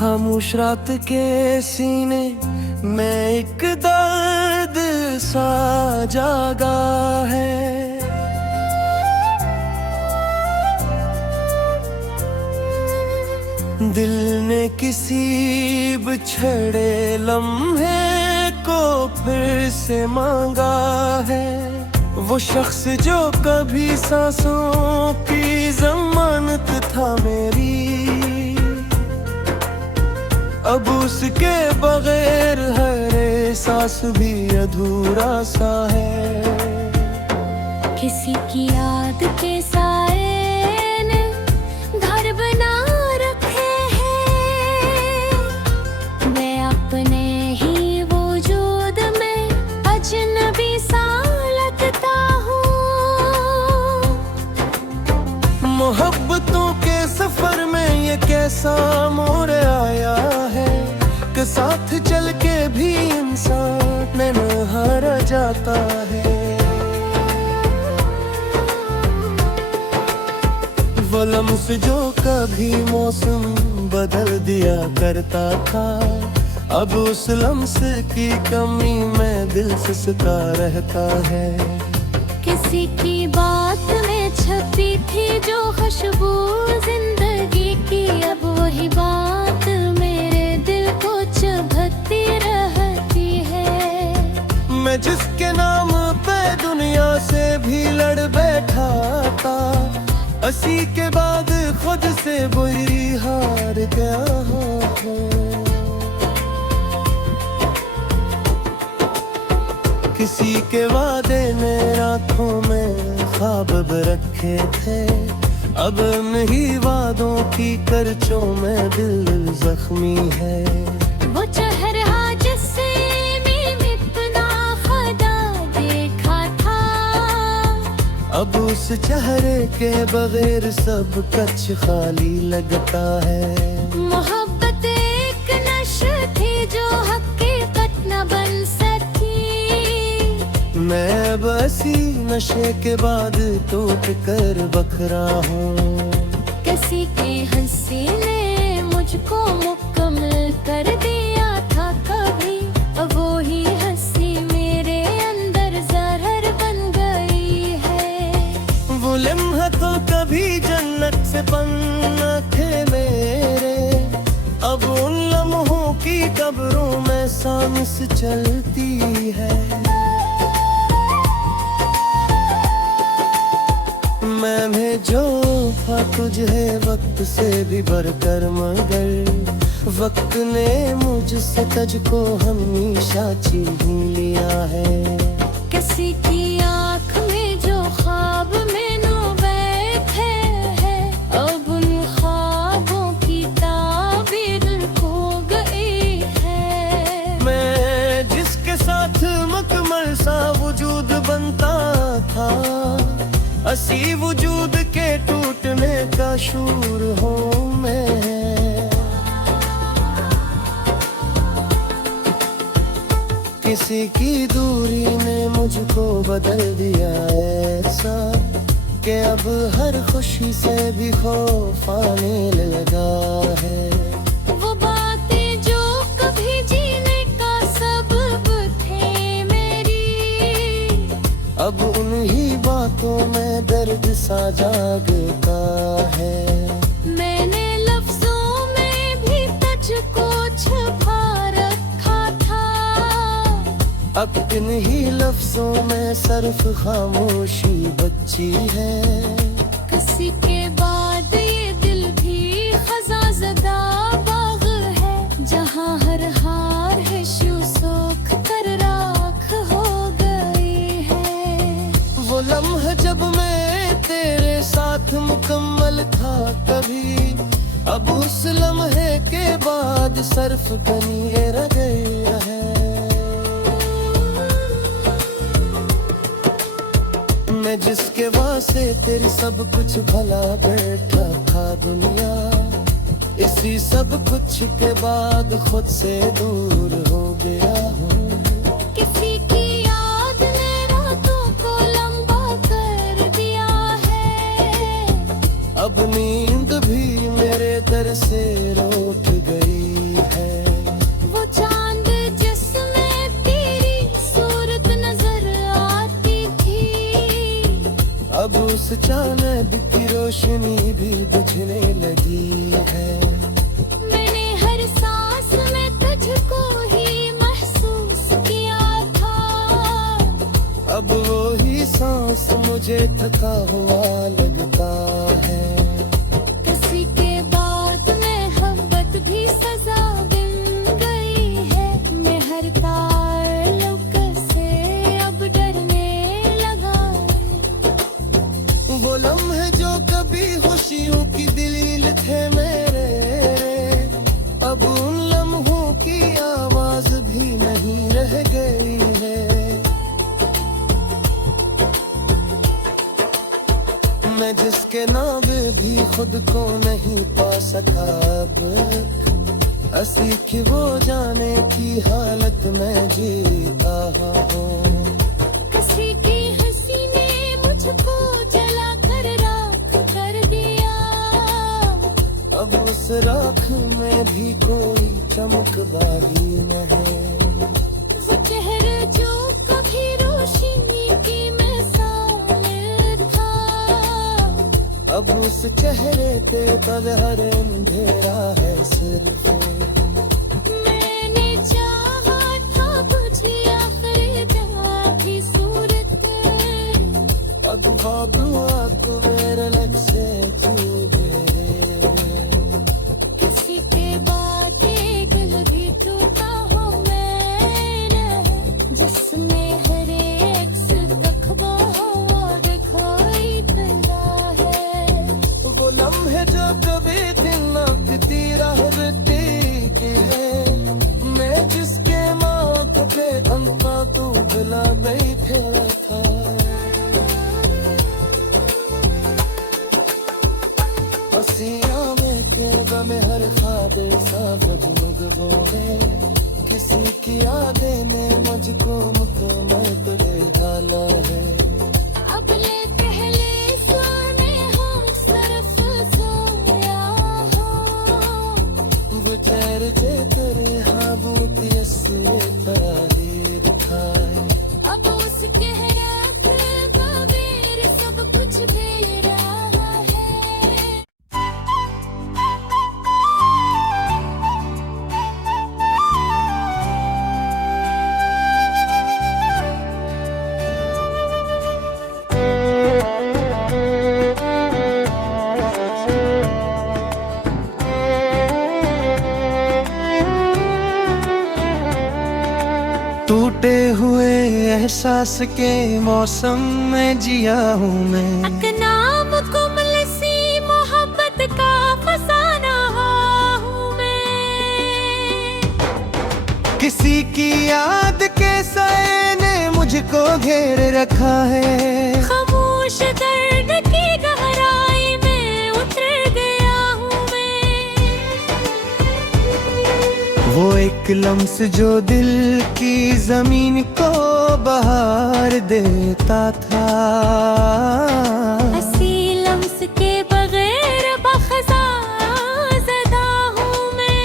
खामोश रात के सीने में एक दर्द सा जागा है। दिल ने किसी बिछड़े लम्हे को फिर से मांगा है। वो शख्स जो कभी सांसों की जमानत था मेरी, अब उसके बगैर हर एहसास भी अधूरा सा है। किसी की याद के साए ने घर बना रखे हैं। मैं अपने ही वजूद में अजनबी सा लगता हूँ। मोहब्बतों के सफर में ये कैसा मोड़ आया है कि साथ चल के भी इंसान न हारा जाता है। वो लम्स जो कभी मौसम बदल दिया करता था, अब उस लम्स की कमी में दिल सिसका रहता है। किसी की बात में छपी थी जो खुशबू जिंदगी की, अब वही बात मेरे दिल को चुभती रहती है। मैं जिसके नाम पे दुनिया से भी लड़ बैठा था, असी के बाद खुद से बुरी हार गया हूँ। किसी के वादे ने आँखों में ख्वाब रखे थे, अब नहीं वादों की करचों में दिल जख्मी है। वो चेहरा जिससे मैंने इतना खुदा देखा था, अब उस चेहरे के बगैर सब कुछ खाली लगता है। मोहब्बत एक नशा थी जो हकीकत न बन सकी। मैं बसी नशे के बाद टूट कर बखरा हूँ। किसी के हंसी ने मुझको मुकम्मल कर दिया था कभी, अब वो ही हंसी मेरे अंदर जहर बन गई है। वो लम्हा तो कभी जन्नत से पन्ना थे मेरे, अब उन लम्हों की कब्रों में सांस चलती है। मैंने जो था तुझे वक्त से भी बढ़कर, मगर वक्त ने मुझसे तुझको हमेशा छीन लिया है। किसी की आँख में जो ख्वाब में बैठे हैं, अब उन ख्वाबों की ताबीर खो गई है। मैं जिसके साथ मुकम्मल सा वजूद बनता था, असी वजूद के टूटने का शूर हूँ मैं। किसी की दूरी ने मुझको बदल दिया ऐसा कि अब हर खुशी से भी खौफ आने लगा है। वो बातें जो कभी जीने का सबब थे मेरी, अब उन्हीं बातों में दर्द सा जागता है। मैंने लफ्जों में भी तुझको छुपा रखा था, अब इन्हीं लफ्जों में सिर्फ खामोशी बची है। किसी के बाद ये दिल भी खजाज़दा बाग है, जहाँ हर हार है शू सोख कर राख हो गई है। वो लम्हा जब मैं तेरे साथ मुकम्मल था कभी, अब उस लम्हे के बाद सिर्फ बनी रह गया है। मैं जिसके वास्ते तेरी सब कुछ भला बैठा था दुनिया, इसी सब कुछ के बाद खुद से दूर हो गया हूँ। किसी की याद ने रातों को लंबा कर दिया है, अब नींद भी मेरे दर से रूठ गई उस चांद की रोशनी भी बुझने लगी है। मैंने हर सांस में तुझको ही महसूस किया था। अब वो ही सांस मुझे थका हुआ लगता है। किसी के बाद मोहब्बत भी सजा बन गई है। मैं हर ताल्लुक से अब डरने लगा है। वो लम्हे जो कभी खुशियों की दलील थे मेरे, अब उन लम्हों की आवाज भी नहीं रह गई है। मैं जिसके नाम भी खुद को नहीं पा सका अब, हंसी की वो जाने की हालत में जीता हूँ। किसी की हंसी ने मुझको जला कर राख कर दिया। अब उस राख में भी कोई चमक बाकी नहीं। वो चेहरा जो कभी रोशनी की मिसाल था, अब उस चेहरे पे पल हर अंधेरा है सिर्फ। मैंने चाहा था तुझे आखिरी जहाँ की सूरत। अब आपको मेरे लग से चूबे। किसी के बाद एक दिल भी टूटा हो मैंने, जिसमें हर एक सितकबा हो दिखाई पड़ा है। वो लम्हे जो कभी दिन लगती रहती है, मैं जिसके मौत पे अंता तू भुला बैठा था। हंसियां में के में हर ख्वाब सा मजमुग बोले। किसी की यादें ने मुझको मुझको ले डाला है। अब ले पहले सोने हम सरफ सोया हो। गुजर जे तेरे हाबूती से तारीर खाए। अब उस गहरा बगैर सब कुछ मेरा है। टूटे हुए एहसास के मौसम में जिया हूँ मैं। नाम कुमल सी मोहब्बत का फसाना हूँ मैं। किसी की याद के साए ने मुझको घेर रखा है। खामोश दर्द की गहराई में उतर गया हूँ मैं। वो एक लम्स जो दिल की जमीन को बहार देता था। हंसी लम्स के बगैर बखजा ज़दा हूँ मैं।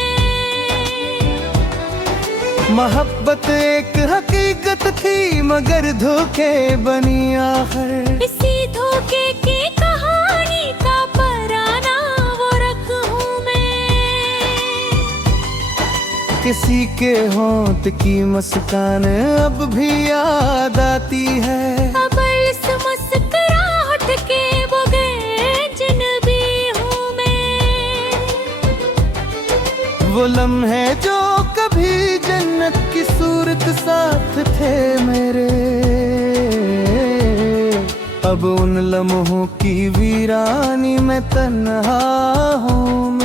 मोहब्बत एक हकीकत थी मगर धोखे बनी आखिर। इसी धोखे की कहानी का पराना वो रख हूँ मैं। किसी के होंठ की मुस्कान अब भी याद आती है। अब इस मुस्कुराहट के बगैर अजनबी हूँ मैं। वो लम्हे जो कभी जन्नत की सूरत साथ थे मेरे, अब उन लम्हों की वीरानी में तन्हा हूँ मैं।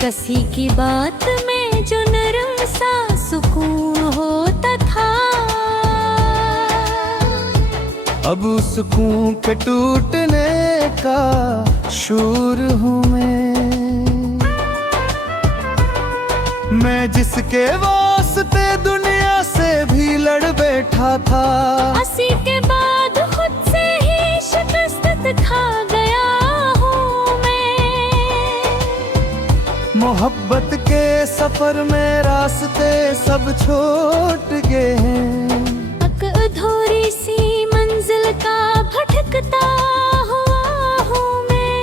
किसी की बात में जो नरम सा सुकून होता था, अब उस सुकून के टूटने का शूर हूँ मैं जिसके वास्ते दुनिया से भी लड़ बैठा था। हंसी के बाद खुद से ही शिकस्त खा गया हूँ मैं। मोहब्बत के सफर में रास्ते सब छोड़ गए हैं। अधूरी सी मंजिल दिल का भटकता हुआ हूँ मैं।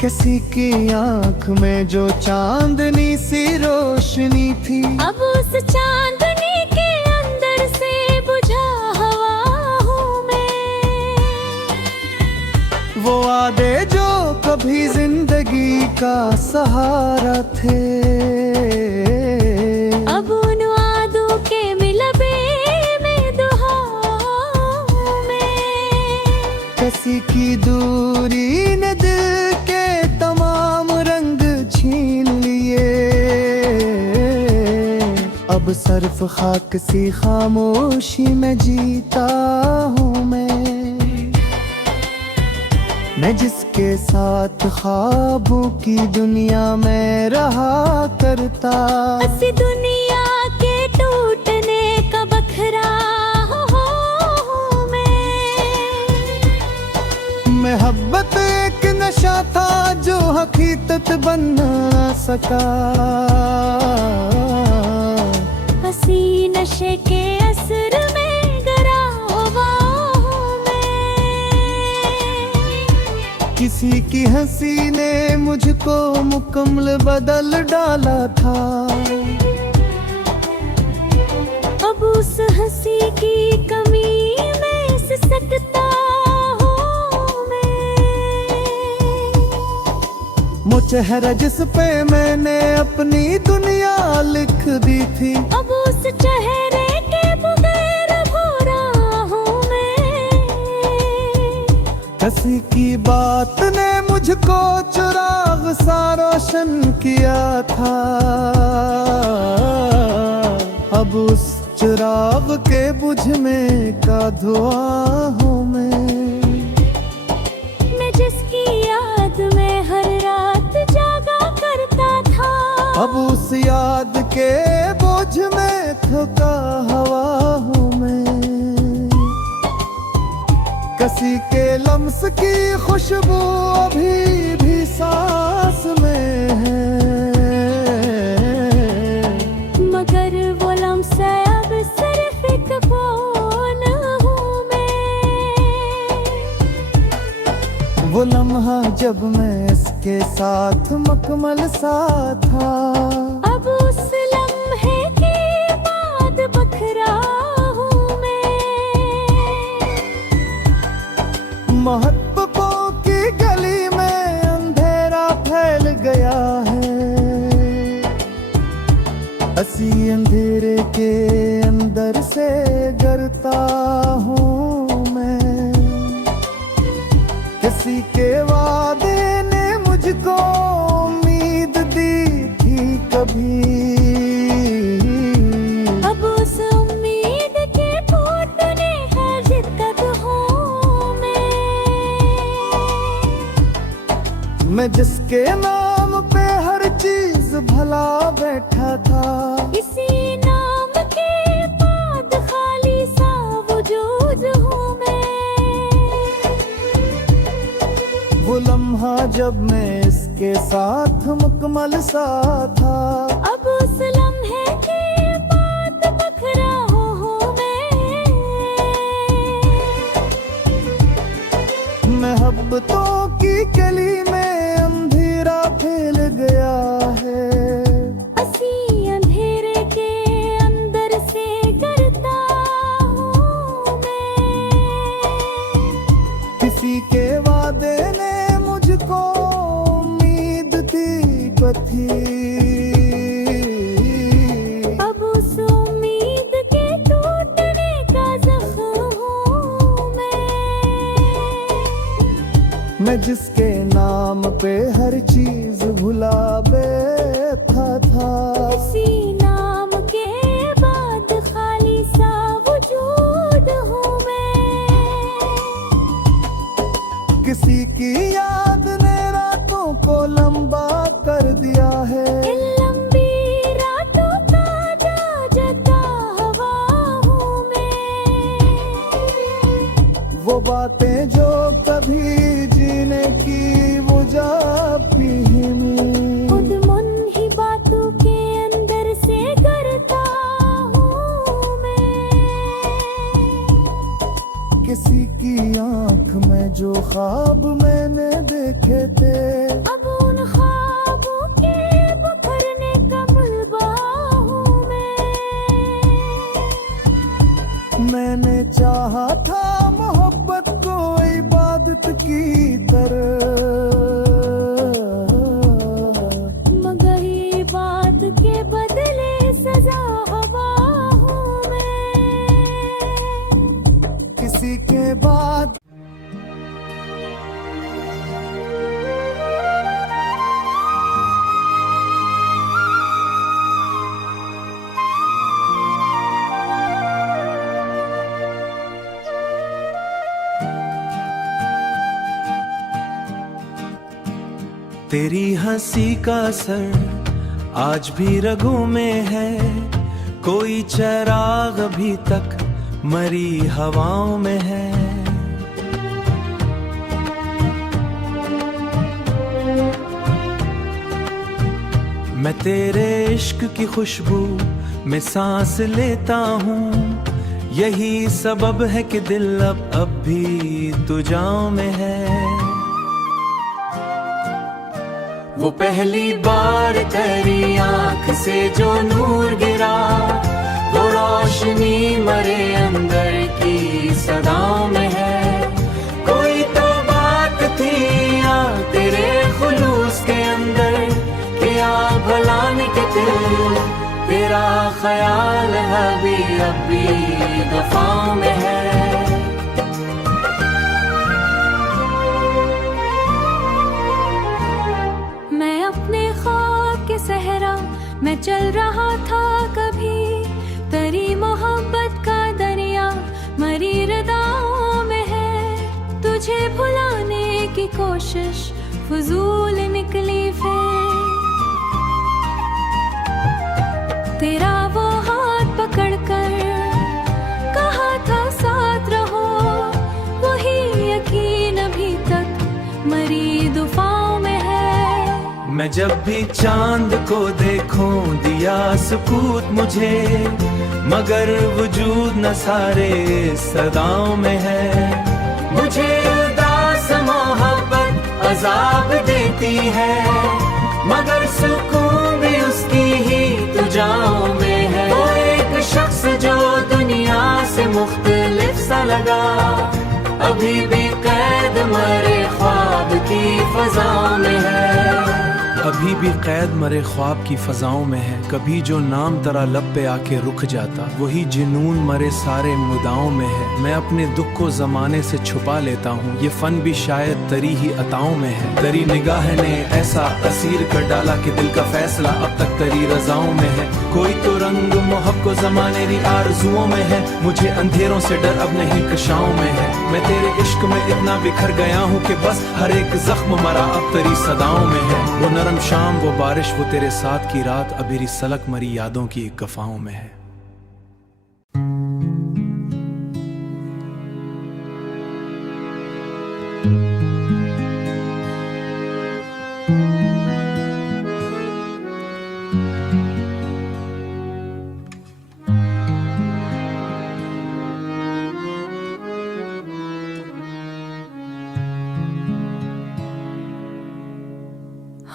किसी की आंख में जो चांदनी सी रोशनी थी, अब उस चांदनी के अंदर से बुझा हुआ हूँ मैं। वो वादे जो कभी जिंदगी का सहारा थे, अब उन वादों के मिलबे में दुहा हूँ मैं। किसी की दूरी ने दिल के तमाम रंग छीन लिए, अब सिर्फ खाक सी खामोशी में जीता हूँ मैं जिसके साथ ख्वाबों की दुनिया में रहा करता। हंसी दुनिया के टूटने का बखरा हूँ मैं। मोहब्बत एक नशा था जो हकीकत बन ना सका, हंसी नशे के असर में गरा हुआ हूँ मैं। किसी की हंसी ने मुझको मुकम्मल बदल डाला था, अब उस हंसी की कमी में सिसकता हूँ मैं। वो चेहरा जिस पे मैंने अपनी दुनिया लिख दी थी, अब उस चेहरे के बगैर भरा हूँ मैं। किसी की बात ने मुझको चिराग सा रोशन किया था, अब उस चिराग के बुझने का धुआं हूँ मैं जिसकी याद में हर रात जागा करता था, अब उस याद के बोझ में थका हवा हूँ मैं। किसी के लम्स की खुशबू अभी भी सांस में है, मगर वो लम्सा अब सिर्फ एक फोन हूँ मैं। वो लम्हा जब मैं इसके साथ मुकम्मल सा था, अब उस लम्हे के बाद बखरा हूँ मैं। मोहब्बतों की गली में अंधेरा फैल गया है, हंसी अंधेरे के अंदर से डरता हूँ मैं। किसी के वादे ने मुझको उम्मीद दी थी कभी, अब उस उम्मीद के टूटने का जिद्दत हूँ मैं जिसके नाम पे हर चीज भला बैठा था, इसी नाम के बाद खाली सा वजूद हूँ मैं। वो लम्हा जब मैं इसके साथ मुकम्मल सा था, अब उस लम्हे के बाद बखरा हूँ मैं। मोहब्बतों की गली में अंधेरा फैल गया है, हंसी अंधेरे के अंदर से करता हूँ मैं। किसी के वादे ने मुझको उम्मीद दी कथी, अब उस उम्मीद के टूटने का जख्म हूँ मैं जिसके नाम पे हर चीज भुला बैठा था, इसी नाम के बाद खाली सा वजूद हूँ मैं। किसी की याद ने रातों को लंबा कर दिया है, इन लंबी रातों का जा जता हवा हूँ मैं। वो बातें जो कभी जीने की बुझा पी में, खुद मन ही बातों के अंदर से करता हूँ मैं। हैं जो ख्वाब मैंने देखे थे, अब उन ख्वाबों के बिखरने का मलबा हूँ मैंने चाहा था मोहब्बत को इबादत की तरह, मगर इबादत के बदले सजा हवा हूँ मैं। किसी के बाद तेरी हंसी का असर आज भी रगों में है, कोई चराग अभी तक मरी हवाओं में है। मैं तेरे इश्क की खुशबू में सांस लेता हूँ, यही सबब है कि दिल अब भी तुझाओं में है। वो पहली बार तेरी आंख से जो नूर गिरा, वो रोशनी मरे अंदर की सदाओं में है। कोई तो बात थी या तेरे खुलूस के अंदर, क्या भलान के दिल तेरा ख्याल अब भी दफाओं में है। सहरा मैं चल रहा था कभी, तेरी मोहब्बत का दरिया मरी रदाओं में है। तुझे भुलाने की कोशिश फजूल निकली फिर, तेरा वो हाथ पकड़कर कहा था साथ रहो, वही यकीन अभी तक मरी दुफाओं में है। मैं जब भी चांद को देखूं दिया सुकूत मुझे, मगर वजूद न सारे सदाओं में है। मुझे उदास मोहब्बत अजाब देती है, मगर सुकून भी उसकी ही तुझाओं में है। वो एक शख्स जो दुनिया से मुख्तलिफ सा लगा, अभी भी कैद मरे ख्वाब की फजाओं में है। अभी भी कैद मरे ख्वाब की फजाओं में है। कभी जो नाम तेरा लब पे आके रुक जाता, वही जुनून मरे सारे मुदाओं में है। मैं अपने दुख को जमाने से छुपा लेता हूँ, ये फन भी शायद तेरी ही अताओं में है। तेरी निगाह ने ऐसा असीर कर डाला कि दिल का फैसला अब तक तेरी रजाओं में है। कोई तो रंग मोहब्बत को जमाने की आरजुओं में है, मुझे अंधेरों से डर अब नहीं कशाओं में है। मैं तेरे इश्क में इतना बिखर गया हूँ कि बस हर एक जख्म मरा अब तेरी सदाओं में है। वो नरम शाम, वो बारिश, वो तेरे साथ की रात अभी सलक मरी यादों की एक गफाओं में है।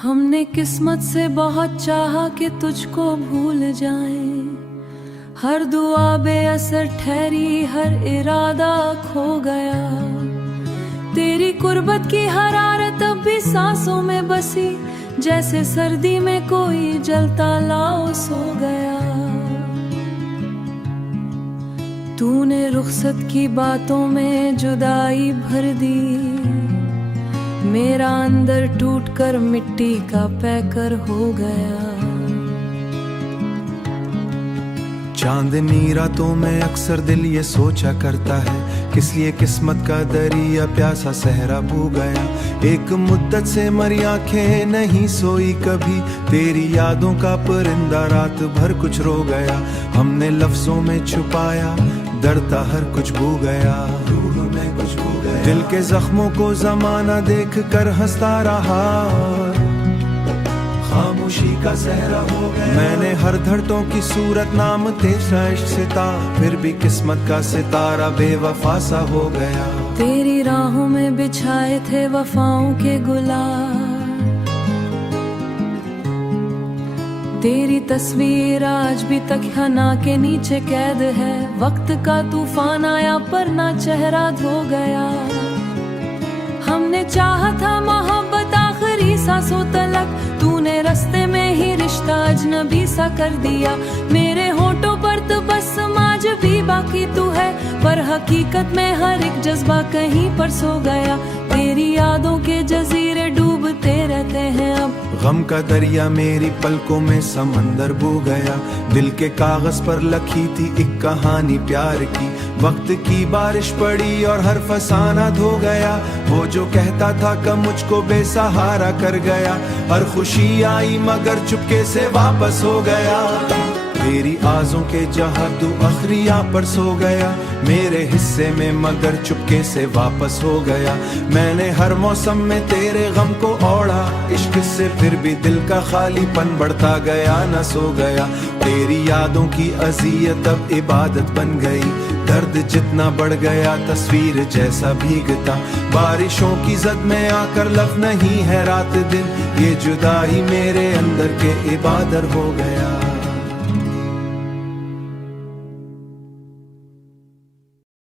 हमने किस्मत से बहुत चाहा कि तुझको भूल जाएं, हर दुआ बेअसर ठहरी, हर इरादा खो गया। तेरी कुर्बत की हरारत अब भी सांसों में बसी, जैसे सर्दी में कोई जलता लाओ सो गया। तूने रुखसत की बातों में जुदाई भर दी, मेरा अंदर टूटकर मिट्टी का पैकर हो गया। चांदनी रातों में अक्सर दिल ये सोचा करता है, किस लिए किस्मत का दरिया प्यासा सहरा बू गया। एक मुद्दत से मरी आंखें नहीं सोई कभी, तेरी यादों का परिंदा रात भर कुछ रो गया। हमने लफ्जों में छुपाया डरता हर कुछ भू गया, रूह में कुछ भू गया। दिल के जख्मों को जमाना देख कर हंसता रहा, खामोशी का सहरा हो गया। मैंने हर धड़तों की सूरत नाम तेरा इश्क से था, फिर भी किस्मत का सितारा बेवफा सा हो गया। तेरी राहों में मुरझाए थे वफाओं के गुलाब। तेरी तस्वीर आज भी तकियाना के नीचे कैद है। वक्त का तूफान आया पर ना चेहरा धो गया। हमने चाहा था मोहब्बत आखिरी सांसों तलक, तूने रास्ते में ही रिश्ता अजनबी सा कर दिया। मेरे होठों पर तो बस आज भी बाकी तू है, पर हकीकत में हर एक जज्बा कहीं पर सो गया। तेरी यादों के जजीरे डूबते रहते हैं अब। गम का दरिया मेरी पलकों में समंदर बो गया। दिल के कागज पर लिखी थी एक कहानी प्यार की। वक्त की बारिश पड़ी और हर फसाना धो गया। वो जो कहता था कि मुझको बेसहारा कर गया। हर खुशी आई मगर चुपके से वापस हो गया। तेरी आजों के जहां तू अखरिया पर सो गया। मेरे हिस्से में मगर चुपके से वापस हो गया। मैंने हर मौसम में तेरे गम को ओढ़ा। इश्क से फिर भी दिल का खालीपन बढ़ता गया, न सो गया। तेरी यादों की अजियत अब इबादत बन गई। दर्द जितना बढ़ गया तस्वीर जैसा भीगता। बारिशों की जद में आकर लफ नहीं है रात दिन। ये जुदाई मेरे अंदर के इबादत हो गया।